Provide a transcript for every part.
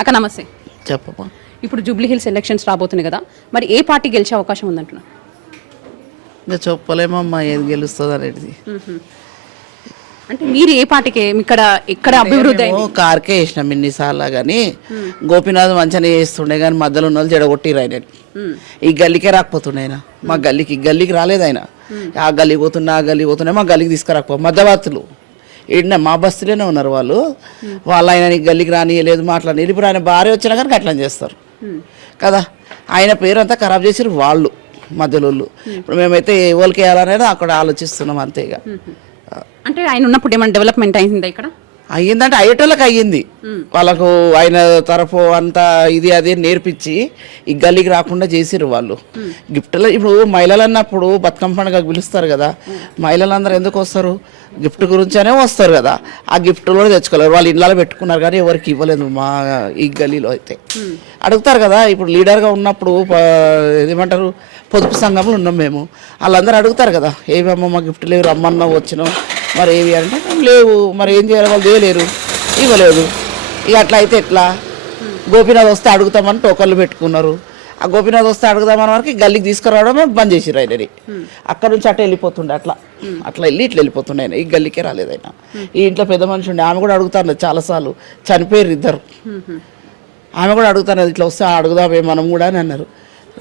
అక్క నమస్తే. చెప్పమ్మా. ఇప్పుడు జూబ్లీ హిల్స్ ఎలక్షన్స్ రాబోతున్నాయి కదా, మరి ఏ పార్టీ గెలిచే అవకాశం ఉందంటున్నా? ఇంకా చెప్పలేమమ్మా ఏది గెలుస్తుంది అనేది. అంటే మీరు ఏ పార్టీకి ఇక్కడ అభివృద్ధి మేము కార్కే వేసినాం ఇన్నిసార్లు, కానీ గోపీనాథ్ మంచిగానే చేస్తుండే కానీ మధ్యలో ఉన్న వాళ్ళు జడగొట్టిరు ఆయన. ఈ గల్లీకే రాకపోతుండే ఆయన, మా గల్లీకి రాలేదు ఆయన. ఆ గల్లీకి పోతున్నా ఆ గల్లీకి పోతున్నాయి, మా గల్లీకి తీసుకురాకపో మధ్యవర్తులు ఈయన మా బస్తీలోనే ఉన్నారు వాళ్ళు. ఆయన నీకు గల్లీకి రానియలేదు మాట్లాడి, ఇప్పుడు ఆయన భార్య వచ్చినా కానీ అట్లా చేస్తారు కదా. ఆయన పేరు అంతా ఖరాబ్ చేసారు వాళ్ళు మధ్యలో. ఇప్పుడు మేమైతే ఎవరికి వేయాలనేది అక్కడ ఆలోచిస్తున్నాం అంతేగా. అంటే ఆయన ఉన్నప్పుడు ఏమైనా డెవలప్మెంట్ అయిందా ఇక్కడ? అయ్యిందంటే అయ్యేటోళ్ళకి అయ్యింది. వాళ్ళకు ఆయన తరఫు అంతా ఇది అదే నేర్పించి ఈ గల్లీకి రాకుండా చేసిరు వాళ్ళు. గిఫ్ట్లో ఇప్పుడు మహిళలు అన్నప్పుడు బతుకమ్మ పండుగ పిలుస్తారు కదా, మహిళలందరూ ఎందుకు వస్తారు? గిఫ్ట్ గురించనే వస్తారు కదా. ఆ గిఫ్ట్లో తెచ్చుకోలేరు, వాళ్ళు ఇళ్ళలో పెట్టుకున్నారు కానీ ఎవరికి ఇవ్వలేదు. మా ఈ గల్లీలో అయితే అడుగుతారు కదా. ఇప్పుడు లీడర్గా ఉన్నప్పుడు ఏమంటారు, పొదుపు సంఘంలో ఉన్నాం మేము, వాళ్ళందరూ అడుగుతారు కదా, ఏమమ్మా మా గిఫ్ట్ లేవు రమ్మన్నా వచ్చినాం మరి ఏవి అంటే లేవు, మరి ఏం చేయాలి, వాళ్ళు చేయలేరు, ఇవ్వలేదు. ఇక అట్లా అయితే ఎట్లా? గోపీనాథ్ వస్తే అడుగుతామని టోకన్లు పెట్టుకున్నారు. ఆ గోపీనాథ్ వస్తే అడుగుదామని వరకు గల్లీకి తీసుకురావడమే బంద్ చేసిరు ఆయనని. అక్కడ నుంచి అట్లా వెళ్ళిపోతుండే, అట్లా వెళ్ళి ఇట్లా వెళ్ళిపోతుండే ఆయన. ఈ గల్లీకే రాలేదు ఆయన. ఈ ఇంట్లో పెద్ద మనిషి ఉండే, ఆమె కూడా అడుగుతాను చాలాసార్లు, చనిపోయారు ఇద్దరు. ఆమె కూడా అడుగుతాను ఇట్లా వస్తే అడుగుదామే మనం కూడా అని అన్నారు,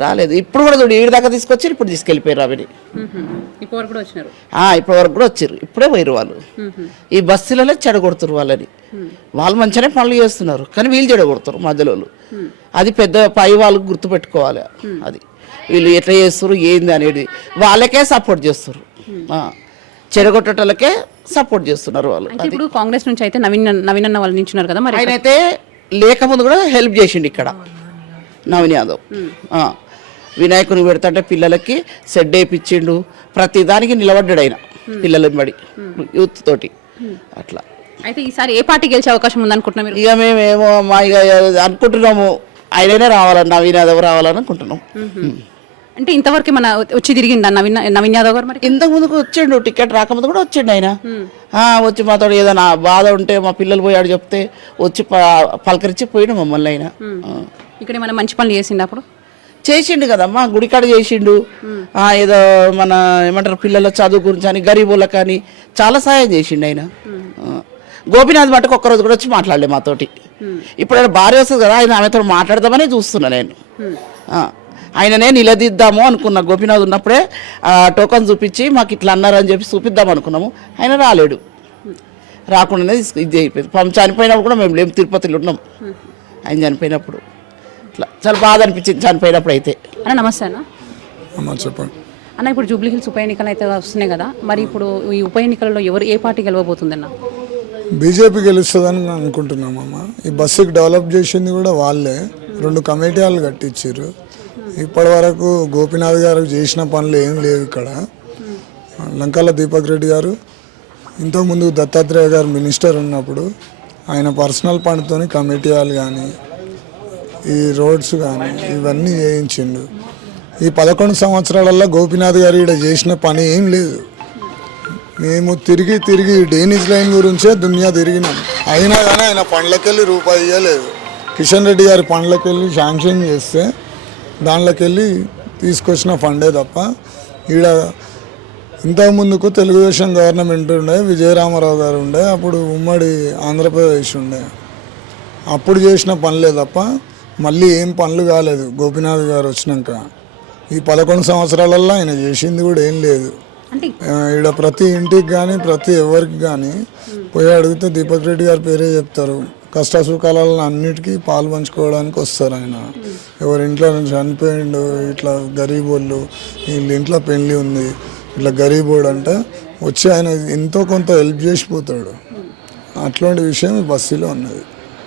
రాలేదు. ఇప్పుడు కూడా చూడు ఈడి దాకా తీసుకొచ్చి ఇప్పుడు తీసుకెళ్ళిపోయారు ఆమెని. ఇప్పటి వరకు కూడా వచ్చారు, ఇప్పుడే పోయారు వాళ్ళు. ఈ బస్సులలో చెడగొడుతున్నారు వాళ్ళని. వాళ్ళు మంచిగానే పనులు చేస్తున్నారు కానీ వీళ్ళు చెడగొడతారు మధ్యలో. అది పెద్ద పై వాళ్ళకు గుర్తుపెట్టుకోవాలి. అది వీళ్ళు ఎట్లా చేస్తారు ఏంది అనేది వాళ్ళకే సపోర్ట్ చేస్తారు, చెడగొట్టేటోళ్ళకే సపోర్ట్ చేస్తున్నారు వాళ్ళు. ఇప్పుడు కాంగ్రెస్ నుంచి అయితే నవీన్ అన్న వాళ్ళు నించున్నారు కదా, మరి ఆయన అయితే లేకముందు కూడా హెల్ప్ చేసిండు ఇక్కడ నవీన్ యాదవ్. వినాయకుని పెడతాంటే పిల్లలకి సెడ్ వేయించిండు, ప్రతి దానికి నిలబడ్డాడు ఆయన పిల్లల బడి యూత్ తోటి అట్లా. అయితే ఈసారి ఏ పార్టీ గెలిచే అవకాశం ఉందనుకుంటున్నాం? ఇక మేమేమో మా ఇక అనుకుంటున్నాము ఆయననే రావాలని, నవీన్ యాదవ్ రావాలని అనుకుంటున్నాం. అంటే ఇంతవరకు మన వచ్చి తిరిగిందా నవీన్ యాదవ్ గారు? మరి ఇంతకు ముందుకు వచ్చిండు, టికెట్ రాకముందు కూడా వచ్చిండు ఆయన. వచ్చి మాతో ఏదైనా బాధ ఉంటే మా పిల్లలు పోయాడు చెప్తే వచ్చి పలకరించి పోయిన మమ్మల్ని ఆయన. ఇక్కడ ఏమైనా మంచి పనులు చేసిండు? అప్పుడు చేసిండు కదమ్మా, గుడికాడ చేసిండు. ఏదో మన ఏమంటారు పిల్లల చదువు గురించి అని గరీబులకు కానీ చాలా సహాయం చేసిండు ఆయన. గోపీనాథ్ మటుకు ఒక్కరోజు కూడా వచ్చి మాట్లాడలే మాతోటి. ఇప్పుడు ఆయన భార్య వస్తుంది కదా, ఆయన ఆమెతో మాట్లాడదామని చూస్తున్నా నేను. ఆయననే నిలదీద్దాము అనుకున్నా, గోపీనాథ్ ఉన్నప్పుడే టోకన్ చూపించి మాకు ఇట్లా అన్నారని చెప్పి చూపిద్దాం అనుకున్నాము. ఆయన రాలేడు, రాకుండానే ఇది అయిపోయింది. చనిపోయినప్పుడు కూడా మేము లేము, తిరుపతిలో ఉన్నాం ఆయన చనిపోయినప్పుడు. ఇట్లా చాలా బాధ అనిపించింది చనిపోయినప్పుడు అయితే. అన్న నమస్తే అన్న. చెప్పండి అన్న, ఇప్పుడు జూబ్లీ హిల్స్ ఉప ఎన్నికలు అయితే వస్తున్నాయి కదా, మరి ఇప్పుడు ఈ ఉప ఎన్నికలలో ఏ పార్టీ గెలవబోతుందన్న? బీజేపీ గెలుస్తుందని అనుకుంటున్నామమ్మ. ఈ బస్సుకి డెవలప్ చేసింది కూడా వాళ్ళే, 2 కమిటీ వాళ్ళు కట్టించారు. ఇప్పటి వరకు గోపీనాథ్ గారు చేసిన పనులు ఏం లేవు ఇక్కడ. లంకాల దీపక్ రెడ్డి గారు ఇంతకుముందు దత్తాత్రేయ గారు మినిస్టర్ ఉన్నప్పుడు ఆయన పర్సనల్ ఫండ్తో కమిటీ వాళ్ళు కానీ ఈ రోడ్స్ కానీ ఇవన్నీ చేయించిండు. ఈ 11 సంవత్సరాలలో గోపీనాథ్ గారు ఇక్కడ చేసిన పని ఏం లేదు. మేము తిరిగి డ్రైనేజ్ లైన్ గురించే దునియా తిరిగినాం, అయినా కానీ ఆయన పండ్లకెళ్ళి రూపాయి ఇవ్వలేదు. కిషన్ రెడ్డి గారి పండ్లకెళ్ళి శాంక్షన్ చేస్తే దాంట్లోకెళ్ళి తీసుకొచ్చిన ఫండే తప్ప ఈడ ఇంతకుముందుకు తెలుగుదేశం గవర్నమెంట్ ఉండే, విజయరామారావు గారు ఉండే, అప్పుడు ఉమ్మడి ఆంధ్రప్రదేశ్ ఉండే, అప్పుడు చేసిన పనులే తప్ప మళ్ళీ ఏం పనులు కాలేదు. గోపీనాథ్ గారు వచ్చినాక ఈ 11 సంవత్సరాలలో ఆయన చేసింది కూడా ఏం లేదు. ఇక్కడ ప్రతి ఇంటికి కానీ ప్రతి ఎవరికి కానీ పోయి అడిగితే దీపక్ రెడ్డి గారి పేరే చెప్తారు. కష్ట సుఖాలలో అన్నిటికీ పాలు పంచుకోవడానికి వస్తారు ఆయన. ఎవరి ఇంట్లో చనిపోయిండు, ఇట్లా గరీబోళ్ళు, వీళ్ళ ఇంట్లో పెళ్ళి ఉంది, ఇట్లా గరీబోడు అంటే వచ్చి ఆయన ఎంతో కొంత హెల్ప్ చేసిపోతాడు. అట్లాంటి విషయం ఈ బస్సులో ఉన్నది.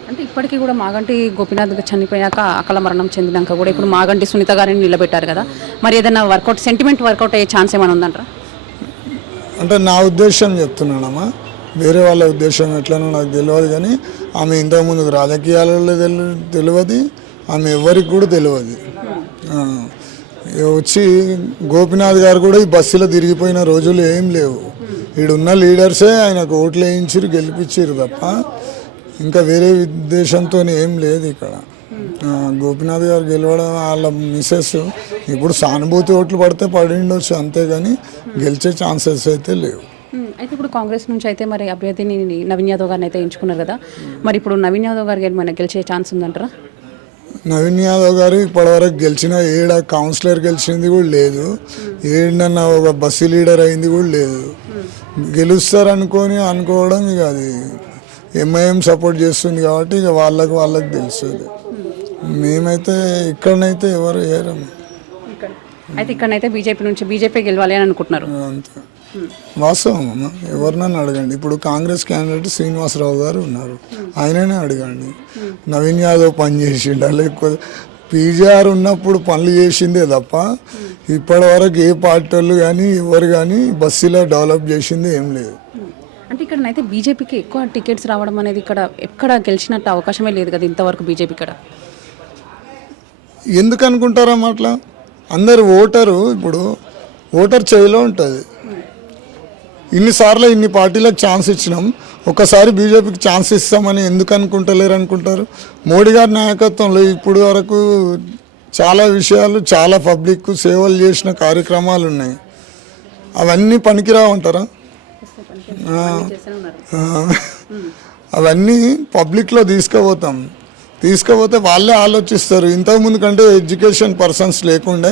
అంటే ఇప్పటికీ కూడా మాగంటి గోపీనాథ్ చనిపోయాక అకాల మరణం చెందినాక కూడా ఇప్పుడు మాగంటి సునీత గారిని నిలబెట్టారు కదా, మరి ఏదైనా సెంటిమెంట్ వర్కౌట్ అయ్యే ఛాన్స్ ఏమైనా ఉందంటారా? అంటే నా ఉద్దేశం చెప్తున్నానమ్మా, వేరే వాళ్ళ ఉద్దేశం ఎట్లనో నాకు తెలియదు. కానీ ఆమె ఇంతకుముందు రాజకీయాలలో తెలియదు, ఆమె ఎవరికి కూడా తెలియదు. వచ్చి గోపీనాథ్ గారు కూడా ఈ బస్సులో తిరిగిపోయిన రోజులు ఏం లేవు. ఈడున్న లీడర్సే ఆయనకు ఓట్లు వేయించారు, గెలిపించారు తప్ప ఇంకా వేరే ఉద్దేశంతో ఏం లేదు ఇక్కడ. గోపీనాథ్ గారు గెలవడం వాళ్ళ మిసెస్ ఇప్పుడు సానుభూతి ఓట్లు పడితే పడి ఉండొచ్చు, అంతేగాని గెలిచే ఛాన్సెస్ అయితే లేవు. అయితే ఇప్పుడు కాంగ్రెస్ నుంచి అయితే మరి అభ్యర్థిని నవీన్ యాదవ్ గారిని అయితే ఎంచుకున్నారు కదా, మరి ఇప్పుడు నవీన్ యాదవ్ గారికి ఏమైనా గెలిచే ఛాన్స్ ఉందంటారా? నవీన్ యాదవ్ గారు ఇప్పటివరకు గెలిచిన ఏడా కౌన్సిలర్ గెలిచింది కూడా లేదు, ఏడన్నా ఒక బస్సు లీడర్ అయింది కూడా లేదు. గెలుస్తారు అనుకోవడం ఇక అది ఎంఐఎం సపోర్ట్ చేస్తుంది కాబట్టి ఇక వాళ్ళకి తెలుస్తుంది. మేమైతే ఇక్కడనైతే ఎవరు వేయరము. అయితే ఇక్కడనైతే బీజేపీ గెలవాలి అని అనుకుంటున్నారు. అంతే వాస్తవం అమ్మ, ఎవరినైనా అడగండి. ఇప్పుడు కాంగ్రెస్ క్యాండిడేట్ శ్రీనివాసరావు గారు ఉన్నారు, ఆయననే అడగండి. నవీన్ యాదవ్ పని చేసిండా, లేకపోతే పీజీఆర్ ఉన్నప్పుడు పనులు చేసిందే తప్ప ఇప్పటి వరకు ఏ పార్టీ వాళ్ళు కానీ ఎవరు కానీ బస్సులో డెవలప్ చేసింది ఏం లేదు. అంటే ఇక్కడనైతే బీజేపీకి ఎక్కువ టికెట్స్ రావడం అనేది ఎక్కడ గెలిచినట్టు అవకాశమే లేదు కదా ఇంతవరకు బీజేపీ ఇక్కడ. ఎందుకు అనుకుంటారమ్మా అట్లా? అందరు ఇప్పుడు ఓటర్ చేయిలో ఉంటుంది. ఇన్నిసార్లు ఇన్ని పార్టీలకు ఛాన్స్ ఇచ్చినాం, ఒకసారి బీజేపీకి ఛాన్స్ ఇస్తామని ఎందుకు అనుకుంటారు? మోడీ గారి నాయకత్వంలో ఇప్పుడు వరకు చాలా విషయాలు, చాలా పబ్లిక్ సేవలు చేసిన కార్యక్రమాలు ఉన్నాయి. అవన్నీ పనికిరావంటారా? అవన్నీ పబ్లిక్లో తీసుకుపోతే వాళ్ళే ఆలోచిస్తారు. ఇంతకుముందు కంటే ఎడ్యుకేషన్ పర్సన్స్ లేకుండే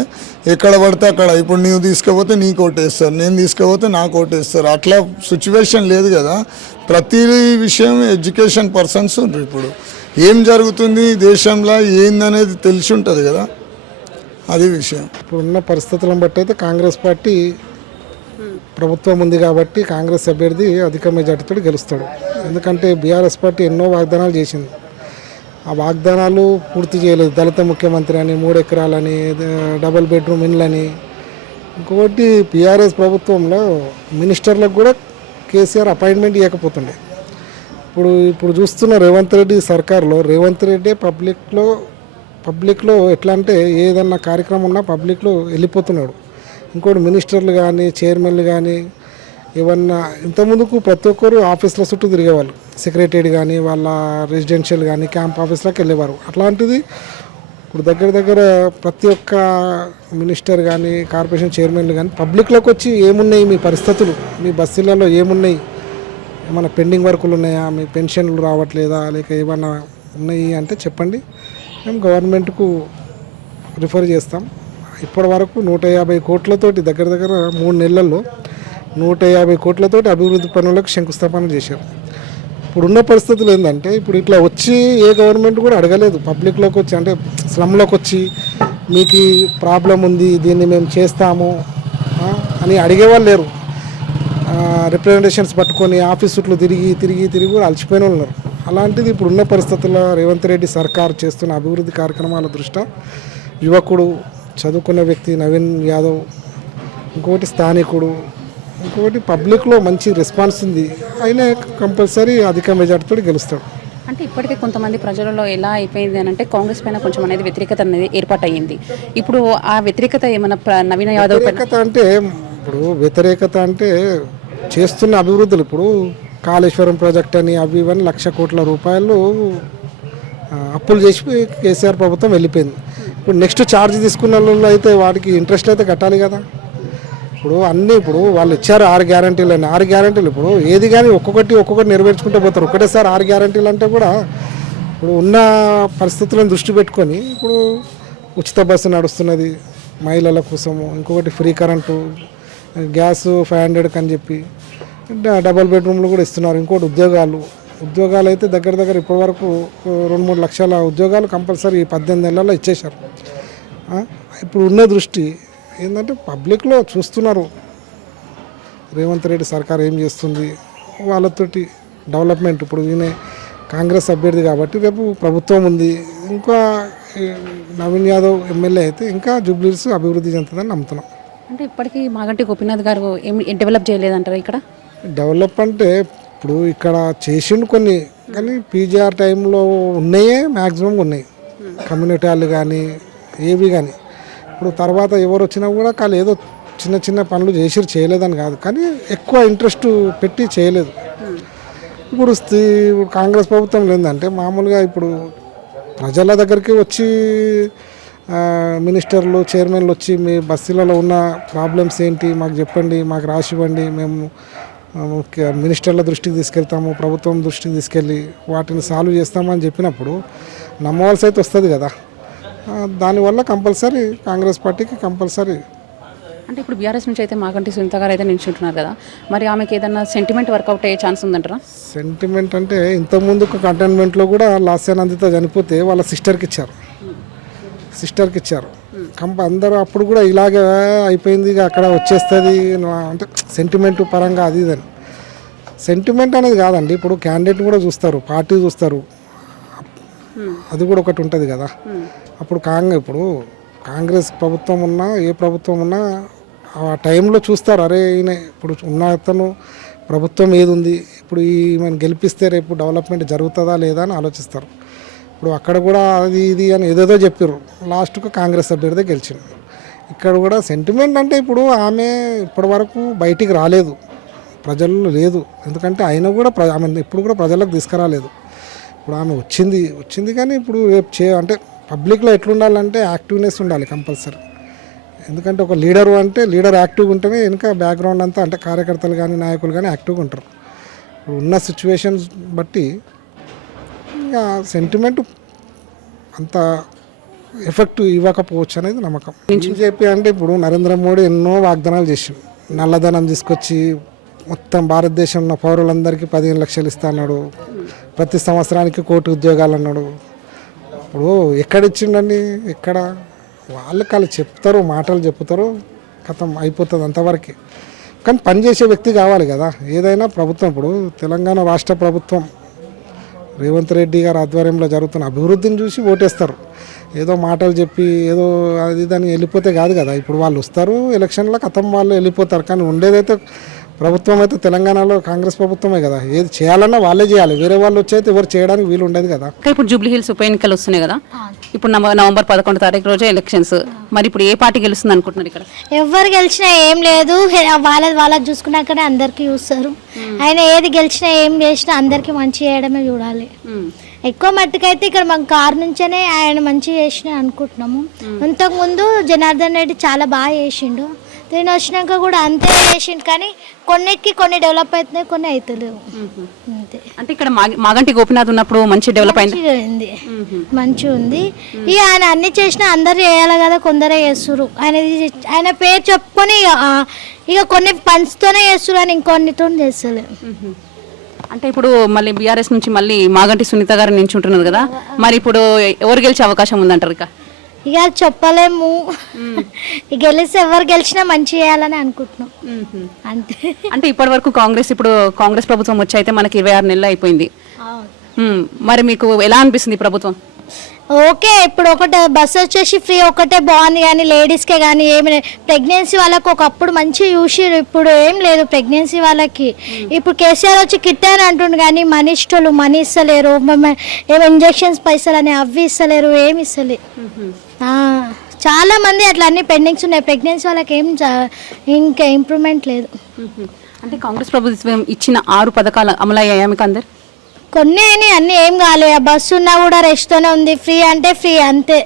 ఎక్కడ పడితే అక్కడ, ఇప్పుడు నువ్వు తీసుకుపోతే నీకు ఓటేస్తారు, నేను తీసుకుపోతే నాకు ఓటేస్తారు. అట్లా సిచ్యువేషన్ లేదు కదా. ప్రతి విషయం ఎడ్యుకేషన్ పర్సన్స్ ఉంటారు. ఇప్పుడు ఏం జరుగుతుంది దేశంలో ఏందనేది తెలిసి ఉంటుంది కదా, అది విషయం. ఇప్పుడున్న పరిస్థితులను బట్టి అయితే కాంగ్రెస్ పార్టీ ప్రభుత్వం ఉంది కాబట్టి కాంగ్రెస్ అభ్యర్థి అధిక మెజార్టీతో గెలుస్తాడు. ఎందుకంటే బీఆర్ఎస్ పార్టీ ఎన్నో వాగ్దానాలు చేసింది, ఆ వాగ్దానాలు పూర్తి చేయలేదు. దళిత ముఖ్యమంత్రి అని, 3 ఎకరాలని, డబుల్ బెడ్రూమ్ ఇండ్లని. ఇంకొకటి బీఆర్ఎస్ ప్రభుత్వంలో మినిస్టర్లకు కూడా కేసీఆర్ అపాయింట్మెంట్ ఇవ్వకపోతుండే. ఇప్పుడు చూస్తున్న రేవంత్ రెడ్డి సర్కార్లో రేవంత్ రెడ్డి పబ్లిక్లో ఎట్లా అంటే ఏదన్నా కార్యక్రమం ఉన్నా పబ్లిక్లో వెళ్ళిపోతున్నాడు. ఇంకోటి మినిస్టర్లు కానీ చైర్మన్లు కానీ ఏమన్నా ఇంతకుముందుకు ప్రతి ఒక్కరు ఆఫీసుల చుట్టూ తిరిగేవాళ్ళు, సెక్రటరీ కానీ వాళ్ళ రెసిడెన్షియల్ కానీ క్యాంప్ ఆఫీస్లోకి వెళ్ళేవారు. అట్లాంటిది ఇప్పుడు దగ్గర ప్రతి ఒక్క మినిస్టర్ కానీ కార్పొరేషన్ చైర్మన్లు కానీ పబ్లిక్లోకి వచ్చి ఏమున్నాయి మీ పరిస్థితులు, మీ బస్సులలో ఏమున్నాయి, ఏమైనా పెండింగ్ వర్కులు ఉన్నాయా, మీ పెన్షన్లు రావట్లేదా, లేక ఏమన్నా ఉన్నాయి అంటే చెప్పండి, మేము గవర్నమెంట్కు రిఫర్ చేస్తాం. ఇప్పటి వరకు 150 కోట్లతోటి దగ్గర 3 నెలల్లో 150 కోట్లతోటి అభివృద్ధి పనులకు శంకుస్థాపన చేశారు. ఇప్పుడున్న పరిస్థితులు ఏంటంటే ఇప్పుడు ఇట్లా వచ్చి ఏ గవర్నమెంట్ కూడా అడగలేదు పబ్లిక్లోకి వచ్చి, అంటే స్లమ్లోకి వచ్చి మీకు ప్రాబ్లం ఉంది దీన్ని మేము చేస్తాము అని అడిగేవాళ్ళు లేరు. రిప్రజెంటేషన్స్ పట్టుకొని ఆఫీస్ చుట్టూ తిరిగి కూడా అలసిపోయిన వాళ్ళు ఉన్నారు. అలాంటిది ఇప్పుడున్న పరిస్థితుల్లో రేవంత్ రెడ్డి సర్కార్ చేస్తున్న అభివృద్ధి కార్యక్రమాల దృష్ట్యా యువకుడు, చదువుకున్న వ్యక్తి నవీన్ యాదవ్, ఇంకొకటి స్థానికుడు, ఇంకొకటి పబ్లిక్లో మంచి రెస్పాన్స్ ఉంది, అయినా కంపల్సరీ అధిక మెజార్టీతో గెలుస్తాడు. అంటే ఇప్పటికే కొంతమంది ప్రజలలో ఎలా అయిపోయింది అని అంటే కాంగ్రెస్ పైన కొంచెం అనేది వ్యతిరేకత అనేది ఏర్పాటయ్యింది. ఇప్పుడు ఆ వ్యతిరేకత ఏమైనా నవీన్ యాదవ్ వ్యతిరేకత అంటే చేస్తున్న అభివృద్ధులు, ఇప్పుడు కాళేశ్వరం ప్రాజెక్ట్ అని అవి ఇవన్నీ 1,00,000 కోట్ల రూపాయలు అప్పులు చేసి కేసీఆర్ ప్రభుత్వం వెళ్ళిపోయింది. ఇప్పుడు నెక్స్ట్ ఛార్జ్ తీసుకున్న వాళ్ళు అయితే వాటికి ఇంట్రెస్ట్ అయితే కట్టాలి కదా. ఇప్పుడు వాళ్ళు ఇచ్చారు 6 గ్యారంటీలు అని, 6 గ్యారంటీలు ఇప్పుడు ఏది కానీ ఒక్కొక్కటి నెరవేర్చుకుంటూ పోతారు. ఒకటేసారి 6 గ్యారంటీలు అంటే కూడా ఇప్పుడు ఉన్న పరిస్థితులను దృష్టి పెట్టుకొని ఇప్పుడు ఉచిత బస్సు నడుస్తున్నది మహిళల కోసము, ఇంకొకటి ఫ్రీ కరెంటు, గ్యాస్ 500 అని చెప్పి డబుల్ బెడ్రూమ్లు కూడా ఇస్తున్నారు. ఇంకోటి ఉద్యోగాలు అయితే దగ్గర ఇప్పటివరకు 2-3 లక్షల ఉద్యోగాలు కంపల్సరీ 18 నెలల్లో ఇచ్చేశారు. ఇప్పుడు ఉన్న దృష్టి ఏంటంటే పబ్లిక్లో చూస్తున్నారు రేవంత్ రెడ్డి సర్కార్ ఏం చేస్తుంది, వాళ్ళతోటి డెవలప్మెంట్. ఇప్పుడు ఈయన కాంగ్రెస్ అభ్యర్థి కాబట్టి రేపు ప్రభుత్వం ఉంది, ఇంకా నవీన్ యాదవ్ ఎమ్మెల్యే అయితే ఇంకా జూబ్లీస్ అభివృద్ధి చెందుతుందని నమ్ముతున్నాం. అంటే ఇప్పటికీ మాగంటి గోపీనాథ్ గారు ఏమి డెవలప్ చేయలేదంటారు ఇక్కడ? డెవలప్ అంటే ఇప్పుడు ఇక్కడ చేసిండు కొన్ని, కానీ పీజీఆర్ టైంలో ఉన్నాయే మ్యాక్సిమం ఉన్నాయి, కమ్యూనిటీ హాల్ కానీ ఏవి కానీ. ఇప్పుడు తర్వాత ఎవరు వచ్చినా కూడా వాళ్ళు ఏదో చిన్న పనులు చేయలేదని కాదు, కానీ ఎక్కువ ఇంట్రెస్ట్ పెట్టి చేయలేదు. ఇప్పుడు ఇప్పుడు కాంగ్రెస్ ప్రభుత్వం ఏంటంటే మామూలుగా ఇప్పుడు ప్రజల దగ్గరికి వచ్చి మినిస్టర్లు చైర్మన్లు వచ్చి మీ బస్తీలలో ఉన్న ప్రాబ్లమ్స్ ఏంటి మాకు చెప్పండి, మాకు రాసి ఇవ్వండి, మేము మినిస్టర్ల దృష్టికి తీసుకెళ్తాము, ప్రభుత్వం దృష్టికి తీసుకెళ్ళి వాటిని సాల్వ్ చేస్తామని చెప్పినప్పుడు నమ్మవలసి అయితే వస్తుంది కదా. దానివల్ల కంపల్సరీ కాంగ్రెస్ పార్టీకి కంపల్సరీ. అంటే ఇప్పుడు బీఆర్ఎస్ నుంచి అయితే మాగంటి సునీత గారు అయితే నిల్చుంటున్నారు కదా, మరి ఆమెకి ఏదన్నా సెంటిమెంట్ వర్కౌట్ అయ్యే ఛాన్స్ ఉందంటారా? సెంటిమెంట్ అంటే ఇంతకుముందు కంటైన్మెంట్లో కూడా లాస్యానందిత చనిపోతే వాళ్ళ సిస్టర్కి ఇచ్చారు. అందరూ అప్పుడు కూడా ఇలాగే అయిపోయింది, ఇక అక్కడ వచ్చేస్తుంది అంటే సెంటిమెంట్ పరంగా అది ఇదని. సెంటిమెంట్ అనేది కాదండి, ఇప్పుడు క్యాండిడేట్ కూడా చూస్తారు, పార్టీ చూస్తారు, అది కూడా ఒకటి ఉంటుంది కదా. ఇప్పుడు కాంగ్రెస్ ప్రభుత్వం ఉన్నా ఏ ప్రభుత్వం ఉన్నా ఆ టైంలో చూస్తారు, అరే ఈయన ఇప్పుడు ఉన్న అతను ప్రభుత్వం ఏది ఉంది, ఇప్పుడు ఈమెను గెలిపిస్తే రేపు డెవలప్మెంట్ జరుగుతుందా లేదా అని ఆలోచిస్తారు. ఇప్పుడు అక్కడ కూడా అది ఇది అని ఏదేదో చెప్పారు, లాస్ట్కు కాంగ్రెస్ అభ్యర్థి గెలిచింది. ఇక్కడ కూడా సెంటిమెంట్ అంటే ఇప్పుడు ఆమె ఇప్పటి వరకు బయటికి రాలేదు, ప్రజల్లో లేదు, ఎందుకంటే ఆయన కూడా ఆమె ఇప్పుడు కూడా ప్రజలకు తీసుకురాలేదు. ఇప్పుడు ఆమె వచ్చింది కానీ ఇప్పుడు రేపు అంటే పబ్లిక్లో ఎట్లుండాలంటే యాక్టివ్నెస్ ఉండాలి కంపల్సరీ. ఎందుకంటే ఒక లీడరు అంటే లీడర్ యాక్టివ్గా ఉంటేనే వెనుక బ్యాక్గ్రౌండ్ అంతా అంటే కార్యకర్తలు కానీ నాయకులు కానీ యాక్టివ్గా ఉంటారు. ఇప్పుడు ఉన్న సిచ్యువేషన్స్ బట్టి ఇంకా సెంటిమెంట్ అంత ఎఫెక్ట్ ఇవ్వకపోవచ్చు అనేది నమ్మకం. బీజేపీ అంటే ఇప్పుడు నరేంద్ర మోడీ ఎన్నో వాగ్దానాలు చేసిండు, నల్లధనం తీసుకొచ్చి మొత్తం భారతదేశంలో పౌరులందరికీ 15 లక్షలు ఇస్తా అన్నాడు, ప్రతి సంవత్సరానికి 1 కోటి ఉద్యోగాలు అన్నాడు. ఇప్పుడు ఎక్కడ ఇచ్చిండండి, ఎక్కడ వాళ్ళు చెప్తారు, మాటలు చెప్తారు, కథం అయిపోతుంది అంతవరకు. కానీ పనిచేసే వ్యక్తి కావాలి కదా. ఏదైనా ప్రభుత్వం ఇప్పుడు తెలంగాణ రాష్ట్ర ప్రభుత్వం రేవంత్ రెడ్డి గారి ఆధ్వర్యంలో జరుగుతున్న అభివృద్ధిని చూసి ఓటేస్తారు. ఏదో మాటలు చెప్పి ఏదో అది దాన్ని వెళ్ళిపోతే కాదు కదా. ఇప్పుడు వాళ్ళు వస్తారు ఎలక్షన్లో, కథం వాళ్ళు వెళ్ళిపోతారు. కానీ ఉండేదైతే ప్రభుత్వం అయితే తెలంగాణలో కాంగ్రెస్ ప్రభుత్వమే కదా. ఏది చేయాలన్నా వాళ్ళే చేయాలి, వేరే వాళ్ళు వచ్చి ఎవరు చేయడానికి వీలు ఉండదు కదా. ఇప్పుడు జూబ్లీ హిల్స్ ఉప ఎన్నికలు వస్తున్నాయి కదా, ఇప్పుడు నవంబర్ 11వ తారీఖు రోజే ఎలక్షన్స్. మరి ఇప్పుడు ఏ పార్టీ గెలుస్తుంది అనుకుంటున్నారు? ఇక్కడ ఎవరు గెలిచినా ఏం లేదు, వాళ్ళది చూసుకున్నాకనే అందరికీ చూస్తారు. ఆయన ఏది గెలిచినా ఏం చేసినా అందరికీ మంచి చేయడమే చూడాలి. ఎక్కువ మట్టుకైతే ఇక్కడ మన కారు నుంచేనే ఆయన మంచి చేసిన అనుకుంటున్నాము. ఇంతకుముందు జనార్దన్ రెడ్డి చాలా బాగా చేసిండు, దీని వచ్చినాక కూడా అంతే చేసిండు. కానీ కొన్ని డెవలప్ అవుతున్నాయి, కొన్ని అవుతలేవు అంతే. అంటే ఇక్కడ మాగంటి గోపినాథ్ ఉన్నప్పుడు మంచి డెవలప్ అయింది, మంచిగా ఉంది. ఇక ఆయన అన్ని చేసినా అందరు చేయాలి కదా, కొందరే చేస్తురు. ఆయన పేరు చెప్పుకొని ఇక కొన్ని పంచుతోనే చేస్తురు అని ఇంకొన్నితో చేస్తలేరు. అంటే ఇప్పుడు మళ్ళీ బీఆర్ఎస్ నుంచి మళ్ళీ మాగంటి సునీత గారు నిల్చుంటున్నారు కదా, మరి ఇప్పుడు ఎవరు గెలిచే అవకాశం ఉందంటారు? ఇక చెప్పలేము, గెలిస్తే ఎవరు గెలిచినా మంచి చేయాలని అనుకుంటున్నాం అంతే. అంటే ఇప్పటి వరకు కాంగ్రెస్ ప్రభుత్వం వచ్చి అయితే మనకి 26 నెలలు అయిపోయింది. మరి మీకు ఎలా అనిపిస్తుంది ప్రభుత్వం? ఓకే, ఇప్పుడు ఒకటే బస్సు వచ్చేసి ఫ్రీ ఒకటే బాగుంది, కానీ లేడీస్కే కానీ ఏమి ప్రెగ్నెన్సీ వాళ్ళకి ఒకప్పుడు మంచి చూసిరు, ఇప్పుడు ఏం లేదు ప్రెగ్నెన్సీ వాళ్ళకి. ఇప్పుడు కేసీఆర్ వచ్చి కిట్ అని అంటుండు కానీ మనీ ఇష్టలు మనీ ఇస్తలేరు, ఏమో ఇంజెక్షన్స్ పైసలు అని అవి ఇస్తలేరు, ఏమి ఇస్తలేరు. చాలా మంది అట్లా అన్ని పెండింగ్స్ ఉన్నాయి. ప్రెగ్నెన్సీ వాళ్ళకి ఏం ఇంకా ఇంప్రూవ్మెంట్ లేదు. అంటే కాంగ్రెస్ ప్రభుత్వం ఇచ్చిన 6 పథకాలు అమలు అయ్యాయా మీకు అందరు? కొన్ని అయినాయి, అన్నీ ఏం కాలేదు. బస్సు ఉన్నా కూడా రెస్ట్తోనే ఉంది, ఫ్రీ అంటే ఫ్రీ అంతే.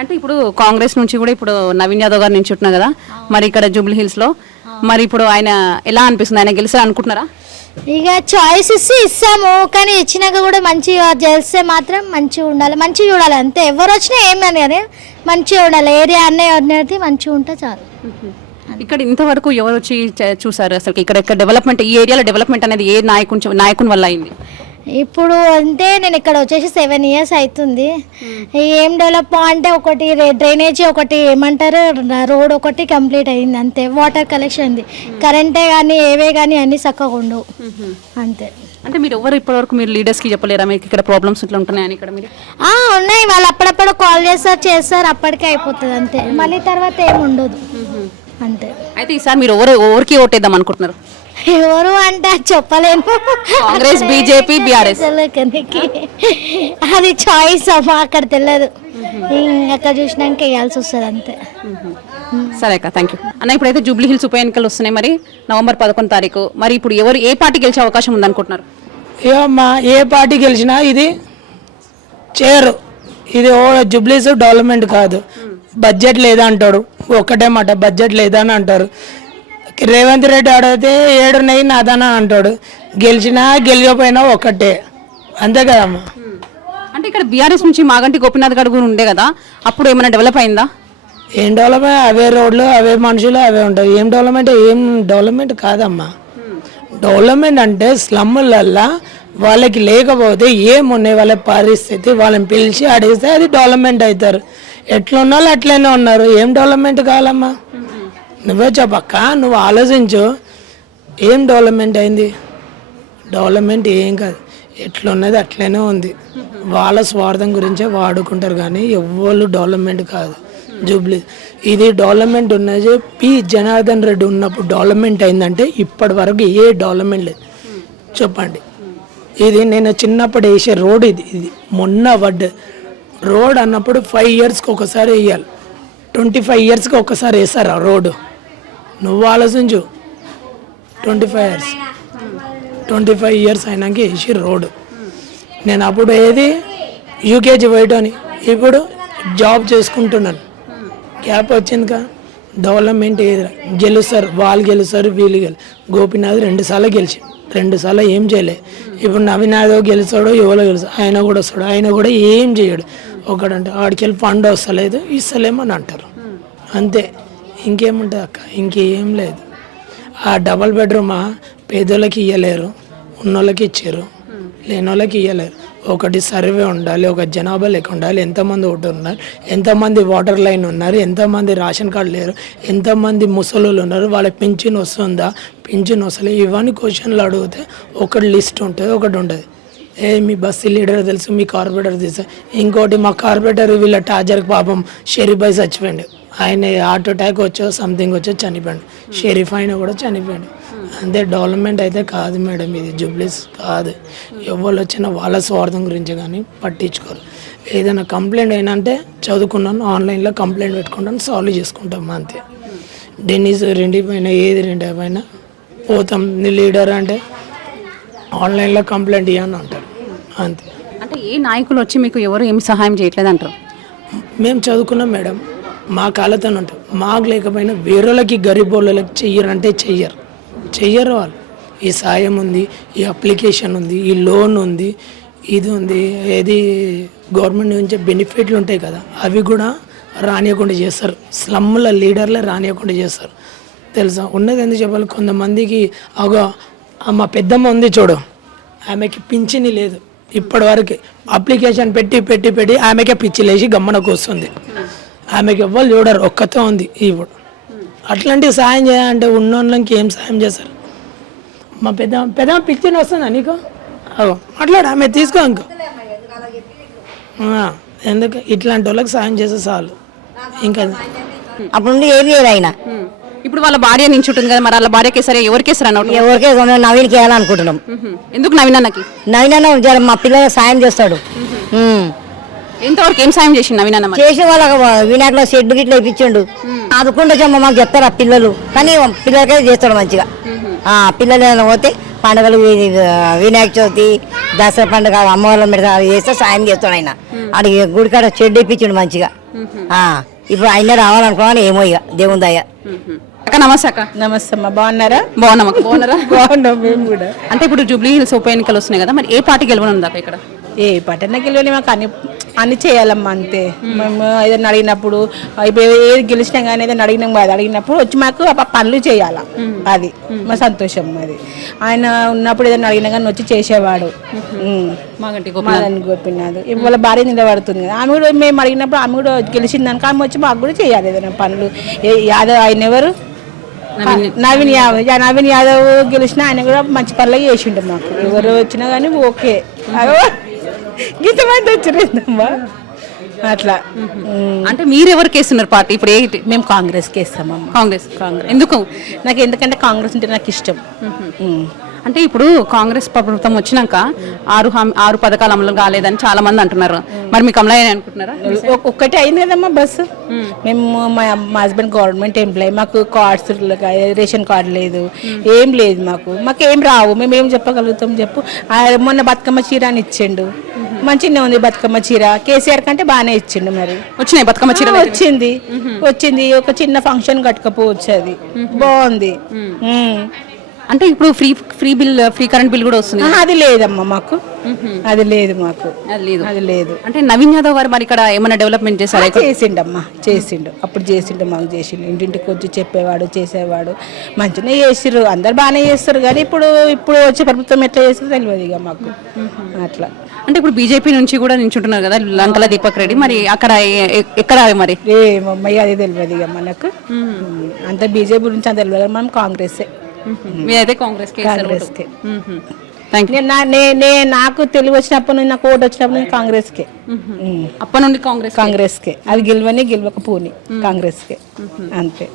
అంటే ఇప్పుడు కాంగ్రెస్ నుంచి కూడా ఇప్పుడు నవీన్ యాదవ్ గారు నిల్చుంటున్నా కదా, మరి ఇక్కడ జూబ్లీ హిల్స్ లో మరి ఇప్పుడు ఆయన ఎలా అనిపిస్తుంది? ఆయన గెలిచారు అనుకుంటున్నారా? ఇక చాయిస్ ఇస్తాము, కానీ ఇచ్చినాక కూడా మంచిగా చేస్తే మాత్రం మంచిగా ఉండాలి, మంచిగా చూడాలి అంతే. ఎవరు వచ్చినా ఏమని కానీ మంచిగా ఉండాలి, ఏరియా అనేది మంచిగా ఉంటే చాలు. ఇక్కడ ఇంతవరకు ఎవరు వచ్చి చూసారు అసలు ఇక్కడ డెవలప్మెంట్, ఈ ఏరియాలో డెవలప్మెంట్ అనేది ఏ నాయకుని వల్ల అయింది? ఇప్పుడు అంటే నేను ఇక్కడ వచ్చేసి 7 years అవుతుంది. ఏం డెవలప్ అంటే ఒకటి డ్రైనేజీ, ఒకటి ఏమంటారు రోడ్ ఒకటి కంప్లీట్ అయింది అంతే. వాటర్ కలెక్షన్ ఉంది, కరెంటే కానీ ఏవే కానీ అన్ని చక్కగా ఉండవు అంతే. అంటే మీరు ఎవరు ఇప్పటివరకు మీరు లీడర్స్కి చెప్పలేరా మీకు ఇక్కడ ప్రాబ్లమ్స్ ఇట్లా ఉంటున్నాయని? ఇక్కడ మీరు ఉన్నాయి, వాళ్ళు అప్పుడప్పుడు కాల్ చేస్తారు, అప్పటికే అయిపోతుంది అంతే. మళ్ళీ తర్వాత ఏమి ఉండదు అంతే. అయితే ఈసారి మీరు ఎవరికి ఓటేద్దాం అనుకుంటున్నారు? ఎవరు అంటే చెప్పలేను, కాంగ్రెస్, బీజేపీ, బీఆర్ఎస్ అది చాయిస్ అమ్మా, అక్కడ తెలియదు, అక్కడ చూసినాక వేయాల్సి వస్తుంది అంతే. సరే అక్క, థ్యాంక్ యూ అన్న. ఇప్పుడైతే జూబ్లీ హిల్స్ ఉప ఎన్నికలు వస్తున్నాయి, మరి నవంబర్ 11 తారీఖు. మరి ఇప్పుడు ఎవరు ఏ పార్టీ గెలిచే అవకాశం ఉందనుకుంటున్నారు? ఏమమ్మా, ఏ పార్టీ గెలిచినా ఇది చేయరు. ఇది జూబ్లీస్ డెవలప్మెంట్ కాదు. బడ్జెట్ లేదా అంటాడు, ఒక్కటే మాట బడ్జెట్ లేదా అని అంటారు. రేవంత్ రెడ్డి ఆడితే 7 నాదన అంటాడు. గెలిచినా గెలిచిపోయినా ఒక్కటే, అంతే కదమ్మా. అంటే ఇక్కడ బీఆర్ఎస్ నుంచి మాగంటి గోపీనాథ్ గారు కూడా ఉండే కదా, అప్పుడు ఏమైనా డెవలప్ అయిందా? ఏం డెవలప్మెంట్, అవే రోడ్లు అవే మనుషులు అవే ఉంటాయి. ఏం డెవలప్మెంట్ కాదమ్మా. డెవలప్మెంట్ అంటే స్లమ్లల్లా వాళ్ళకి లేకపోతే ఏమున్నాయి వాళ్ళ పరిస్థితి, వాళ్ళని పిలిచి అడిగితే అది డెవలప్మెంట్ అవుతారు. ఎట్లా ఉన్నారు అట్లనే ఉన్నారు. ఏం డెవలప్మెంట్ కావాలమ్మా? నువ్వే చెప్పక్క, నువ్వు ఆలోచించు. ఏం డెవలప్మెంట్ అయింది? డెవలప్మెంట్ ఏం కాదు, ఎట్లున్నది అట్లనే ఉంది. వాళ్ళ స్వార్థం గురించే వాడుకుంటారు కానీ ఎవ్వరు డెవలప్మెంట్ కాదు. జూబ్లీ ఇది డెవలప్మెంట్ ఉన్నది. పి జనార్దన్ రెడ్డి ఉన్నప్పుడు డెవలప్మెంట్ అయిందంటే ఇప్పటి వరకు ఏ డెవలప్మెంట్ లేదు. చెప్పండి. ఇది నేను చిన్నప్పుడు వేసే రోడ్, ఇది మొన్న రోడ్ అన్నప్పుడు 5 yearsకి ఒకసారి వేయాలి. 25 yearsకి ఒకసారి వేస్తారు ఆ రోడ్డు. నువ్వు ఆలోచించు, 25 years అయినాక వేసి రోడ్డు. నేను అప్పుడు ఏది యూకేజీ పోయటని, ఇప్పుడు జాబ్ చేసుకుంటున్నాను. గ్యాప్ వచ్చిందిగా. డెవలప్మెంట్ ఏది గెలుస్తారు, వాళ్ళు గెలుస్తారు వీళ్ళు గోపీనాథ్ 2 సార్లు గెలిచి 2 సార్లు ఏం చేయలే. ఇప్పుడు నవీన్ యాదవ్ గెలిచాడో ఎవరో గెలుస్తాడు, ఆయన కూడా వస్తాడు, ఆయన కూడా ఏం చేయడు. ఒకడంటే ఆడికెళ్ళి ఫండ్ వస్తలేదు ఇస్తలేమని అంటారు, అంతే. ఇంకేముంటుంది అక్క, ఇంకేం లేదు. ఆ డబల్ బెడ్రూమా పేదోళ్ళకి ఇవ్వలేరు, ఉన్నోళ్ళకి ఇచ్చారు, లేని వాళ్ళకి ఇవ్వలేరు. ఒకటి సర్వే ఉండాలి, ఒక జనాభా లెక్క ఉండాలి, ఎంతమంది ఓటర్ ఉన్నారు, ఎంతమంది వాటర్ లైన్ ఉన్నారు, ఎంతమంది రేషన్ కార్డు లేరు, ఎంతమంది ముసలోళ్ళు ఉన్నారు, వాళ్ళకి పింఛన్ వస్తుందా, పింఛన్ వస్తలేదు, ఇవన్నీ క్వశ్చన్లు అడిగితే ఒకటి లిస్ట్ ఉంటుంది, ఒకటి ఉంటుంది. మీ బస్సు లీడర్ తెలుసు, మీ కార్పొరేటర్ తెలుసు. ఇంకోటి మా కార్పొరేటర్ వీళ్ళ టార్చర్కి పాపం షరీఫ్ భాయ్ చచ్చిపోయాడు. ఆయన హార్ట్ అటాక్ వచ్చో సంథింగ్ వచ్చో చనిపోయాడు. షరీఫ్ ఆయన కూడా చనిపోయాడు. అంతే. డెవలప్మెంట్ అయితే కాదు మేడం, ఇది జూబ్లీస్ కాదు. ఎవరు వచ్చినా వాళ్ళ స్వార్థం గురించి కానీ పట్టించుకోరు. ఏదైనా కంప్లైంట్ అయినా అంటే చదువుకున్నాను, ఆన్లైన్లో కంప్లైంట్ పెట్టుకుంటాను, సాల్వ్ చేసుకుంటాం అంతే. డెన్నీస్ 2 పైన ఏది 2 పైన పోతాం. నీ లీడర్ అంటే ఆన్లైన్లో కంప్లైంట్ ఇవ్వని అంటారు, అంతే. అంటే ఏ నాయకులు వచ్చి మీకు ఎవరు ఏమి సహాయం చేయట్లేదు అంటారు? మేము చదువుకున్నాం మేడం, మా కాళ్ళతో ఉంటాం. మాకు లేకపోయినా వేరేళ్ళకి గరీబ్ వాళ్ళకి చెయ్యరంటే చెయ్యరు వాళ్ళు. ఈ సాయం ఉంది, ఈ అప్లికేషన్ ఉంది, ఈ లోన్ ఉంది, ఇది ఉంది, ఏది గవర్నమెంట్ నుంచి బెనిఫిట్లు ఉంటాయి కదా, అవి కూడా రానియకుండా చేస్తారు. స్లమ్ల లీడర్లే రానియకుండా చేస్తారు, తెలుసా. ఉన్నది ఎందుకు చెప్పాలి, కొంతమందికి మా పెద్దమ్మ ఉంది చూడు, ఆమెకి పింఛని లేదు ఇప్పటి వరకు. అప్లికేషన్ పెట్టి ఆమెకే పిచ్చి లేచి గమ్మనకు వస్తుంది. ఆమెకి ఎవ్వరు చూడరు, ఒక్కతో ఉంది ఇప్పుడు. అట్లాంటి సాయం చేయాలంటే ఉన్నోళ్ళకి ఏం సాయం చేస్తారు? మా పెద్దమ్మ పిక్చర్ వస్తుందా నీకు? మాట్లాడు, ఆమె తీసుకో ఇంకో. ఎందుకు ఇట్లాంటి వాళ్ళకి సాయం చేస్తే చాలు. ఇంకా అప్పుడు ఏం లేదు ఆయన. ఇప్పుడు వాళ్ళ భార్య నించుంటుంది కదా, మరి వాళ్ళ భార్యకి సరే ఎవరికేసారు అన్న? ఎవరికే నవీన్కి వేయాలనుకుంటున్నాం. ఎందుకు నవీన్ అన్నకి? నవీన్ అన్న మా పిల్లలకు సాయం చేస్తాడు. ఎంతవరకు ఏం సాయం చేసిండు నవీన్ అన్న? చేసిన వాళ్ళకి వినాయకులో షెడ్ గిట్లా ఇప్పించిండు. ఆదుకుంటే మాకు చెప్తారు ఆ పిల్లలు, కానీ పిల్లలకైతే చేస్తాడు మంచిగా. పిల్లలు ఏదైనా పోతే పండుగలు, వినాయక చవితి, దసరా పండుగ, అమ్మవాళ్ళ మీద చేస్తే సాయం చేస్తాడు ఆయన. అడిగి గుడికాడ షెడ్ ఇప్పించిండు మంచిగా. ఇప్పుడు ఆయన రావాలనుకోవాలి, ఏమో ఇక దేవుని దయ. అక్క నమస్తే. అక్క నమస్తే అమ్మా, బాగున్నారా? బాగున్నాం. బాగున్నారా? బాగున్నాం మేము కూడా. అంటే ఇప్పుడు జూబ్లీ హిల్స్ ఉప ఎన్నికలు వస్తున్నాయి కదా, మరి ఏ పార్టీ గెలవనుంది అక్క ఇక్కడ? ఏ పట్టణకి వెళ్ళి మాకు అన్ని చేయాలమ్మా, అంతే. మేము ఏదైనా అడిగినప్పుడు, ఇప్పుడు ఏది గెలిచినా కానీ ఏదైనా అడిగినాం కదా, అడిగినప్పుడు వచ్చి మాకు పనులు చేయాలా, అది మా సంతోషం. అది ఆయన ఉన్నప్పుడు ఏదైనా అడిగినా కానీ వచ్చి చేసేవాడు. మాగంటి గోపీనాథ్ వాళ్ళ భార్య నిలబడుతుంది కదా, ఆమె కూడా మేము అడిగినప్పుడు ఆమె కూడా గెలిచిందనుకో ఆమె వచ్చి మాకు కూడా చేయాలి ఏదైనా పనులు. యాదవ్ ఆయన ఎవరు, నవీన్ యాదవ్ గెలిచినా ఆయన కూడా మంచి పనులు చేసిండు మాకు. ఎవరు వచ్చినా కానీ ఓకే. గీతమంది వచ్చిందమ్మా, అట్లా అంటే మీరు ఎవరికి వేస్తున్నారు పార్టీ ఇప్పుడు మేము కాంగ్రెస్కి వేస్తామమ్మా. కాంగ్రెస్ ఎందుకు? నాకు ఎందుకంటే కాంగ్రెస్ అంటే నాకు ఇష్టం. అంటే ఇప్పుడు కాంగ్రెస్ ప్రభుత్వం వచ్చినాక 6 పథకాలు అమలు కాలేదని చాలా మంది అంటున్నారు. మరి మీకు అమలు అయ్యాయని అనుకుంటున్నారా? ఒక్కటే అయింది కదమ్మా బస్సు. మేము మా హస్బెండ్ గవర్నమెంట్ ఎంప్లాయీ, మాకు కార్డ్స్ రేషన్ కార్డు లేదు, ఏం లేదు, మాకు ఏం రావు. మేము ఏం చెప్పగలుగుతాం చెప్పు. మొన్న బతుకమ్మ చీర అని ఇచ్చిండు, మంచిగానే ఉంది బతుకమ్మ చీర. కేసీఆర్ కంటే బాగానే ఇచ్చిండు. మరి వచ్చినాయి బతుకమ్మ చీర? వచ్చింది ఒక చిన్న ఫంక్షన్ కట్టుకపోవచ్చు, అది బాగుంది. అంటే ఇప్పుడు ఫ్రీ కరెంట్ బిల్ కూడా వస్తుంది. అది లేదమ్మా మాకు, అది లేదు మాకు, అది లేదు. అంటే నవీన్ యాదవ్ గారు మరి ఇక్కడ ఏమైనా డెవలప్మెంట్ చేశారా? చేసిండమ్మా, చేసిండు. అప్పుడు చేసిండు, మాకు చేసిండు. ఇంటింటికి వచ్చి చెప్పేవాడు, చేసేవాడు. మంచిగానే చేసిర్రు, అందరు బాగానే చేస్తారు. కానీ ఇప్పుడు వచ్చే ప్రభుత్వం ఎట్లా చేస్తుందో తెలియదు ఇక మాకు అట్లా. అంటే ఇప్పుడు బీజేపీ నుంచి కూడా నించుంటున్నారు కదా లంకల దీపక్ రెడ్డి, మరి అక్కడ ఎక్కడ మరి ఏమమ్మా అది తెలియదు ఇక మనకు. అంత బీజేపీ గురించి అంత తెలియదు. మనం కాంగ్రెస్సే. మీరైతే కాంగ్రెస్కి? నాకు తెలివి వచ్చినప్పుడు, నాకు ఓటు వచ్చినప్పుడు నేను కాంగ్రెస్కే. అప్పటి నుండి కాంగ్రెస్కే. అది గెలవకపోని కాంగ్రెస్కే, అంతే.